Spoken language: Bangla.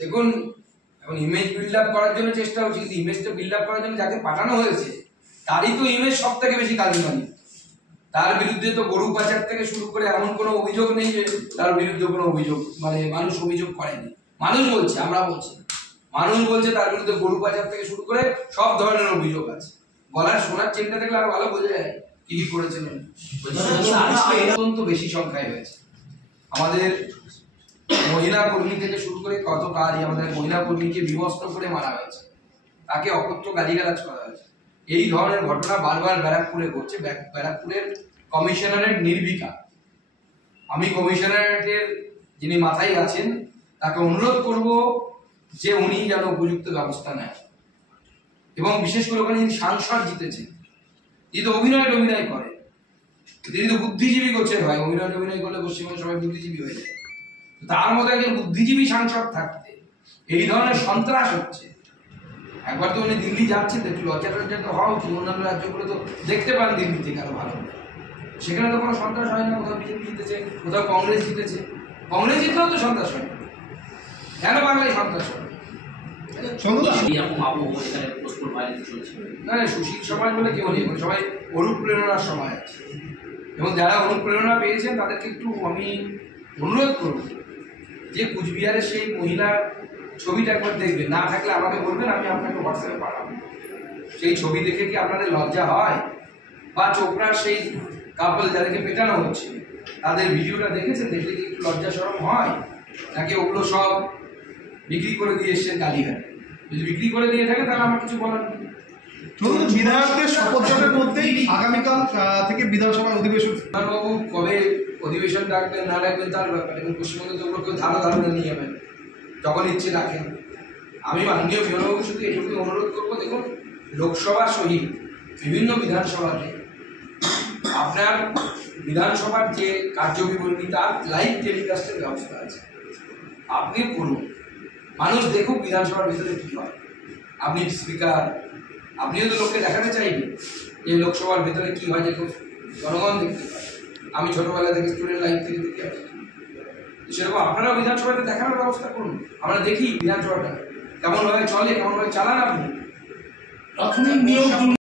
দেখুন এখন ইমেজ বিল্ড আপ করার জন্য চেষ্টা হচ্ছে, কিন্তু ইমেজটা বিল্ড আপ করার জন্য যাকে পাঠানো হয়েছে তারই তো ইমেজ সব থেকে বেশি কালিমালি। তার বিরুদ্ধে তো গরু পাচার থেকে শুরু করে এমন কোনো অভিযোগ নেই যে তার বিরুদ্ধে কোনো অভিযোগ মানে মানুষ অভিযোগ করেনি। মানুষ বলছে, আমরা বলছি, মানুষ বলছে তার বিরুদ্ধে গরু পাচার থেকে শুরু করে সব ধরনের অভিযোগ আছে। গলার সোনার চেনটা দেখলে আরো ভালো বোঝা যায় কি কি করেছিলেন। অত্যন্ত বেশি সংখ্যায় হয়েছে। আমাদের মহিলা কর্মী থেকে শুরু করে কত কাজই আমাদের মহিলা কর্মীকে বিবস্ত্র করে মারা হয়েছে, তাকে অকথ্য গালিগালাজ করা হয়েছে। এই ধরনের ঘটনা বারবার ব্যারাকপুরে ঘটছে। ব্যারাকপুরের কমিশনারেট নির্বিকা। আমি কমিশনারেটের যিনি মাথায় আছেন তাকে অনুরোধ করব যে উনি যেন উপযুক্ত ব্যবস্থা নেয়, এবং বিশেষ করে ওখানে যিনি সাংসদ জিতেছেন, তিনি তো অভিনয় করে, তিনি তো বুদ্ধিজীবী গোছের হয়। অভিনয় করলে পশ্চিমবঙ্গে সবাই বুদ্ধিজীবী হয়ে যায়। তার মধ্যে একজন বুদ্ধিজীবী সাংসদ থাকতে এই ধরনের সন্ত্রাস হচ্ছে। একবার তো উনি দিল্লি যাচ্ছেন, একটু লজ্জা তো হওয়া উচিত। অন্যান্য রাজ্যগুলো তো দেখতে পান দিল্লি থেকে আরো ভালো, সেখানে তো কোনো সন্ত্রাস হয় না। কোথাও বিজেপি জিতেছে, কোথাও কংগ্রেস জিতেছে। কংগ্রেস জিতলেও তো সন্ত্রাস হয়, কেন বাংলায় সন্ত্রাস হয়? না, সুশীল সমাজ বলে কেউ নেই, সবাই অনুপ্রেরণার সমাজ আছে, এবং যারা অনুপ্রেরণা পেয়েছেন তাদেরকে একটু আমি অনুরোধ করব যে কুচবিহারের সেই মহিলার ছবিটা একবার দেখবেন, না থাকলে আমাকে বলবেন, আমি আপনাকে হোয়াটসঅ্যাপে পাঠাবো। সেই ছবি দেখে কি আপনাদের লজ্জা হয়? বা চোপড়ার সেই কাপল যাদেরকে পেটানো হচ্ছে তাদের ভিডিওটা দেখেছেন, দেখলে কি একটু লজ্জা শরম হয়? নাকি ওগুলো সব বিক্রি করে দিয়ে এসছেন কালীঘাটে? যদি বিক্রি করে দিয়ে থাকে তাহলে আমার কিছু বলার নেই। বিধায়কদের শপথের মধ্যেই আগামীকাল থেকে বিধানসভার অধিবেশন। বাবু কবে অধিবেশন ডাকবেন না ডাকবেন তার ব্যাপার। এবং পশ্চিমবঙ্গে তো ওগুলো কেউ ধারণা নিয়ে যাবেন, যখন ইচ্ছে রাখেন। আমি মাননীয় বিধানবাবু শুধু এটুকু অনুরোধ করবো, দেখুন লোকসভা সহিত বিভিন্ন বিধানসভাতে আপনার বিধানসভার যে কার্যবিবরণী তার লাইভ টেলিকাস্টের ব্যবস্থা আছে, আপনি করুন, মানুষ দেখুক বিধানসভার ভিতরে কি হয়। আপনি স্পিকার, আপনিও তো লোককে দেখাতে চাইবেন যে লোকসভার ভিতরে কি হয়, যে জনগণ দেখতে পায়। আমি ছোটবেলা থেকে স্টুডেন্ট লাইফ থেকে দেখে আসছি, সেরকম আপনারাও বিধানসভাতে দেখানোর ব্যবস্থা করুন। আমরা দেখি বিধানসভাটা কেমন ভাবে চলে, কেমন ভাবে চালান আপনি।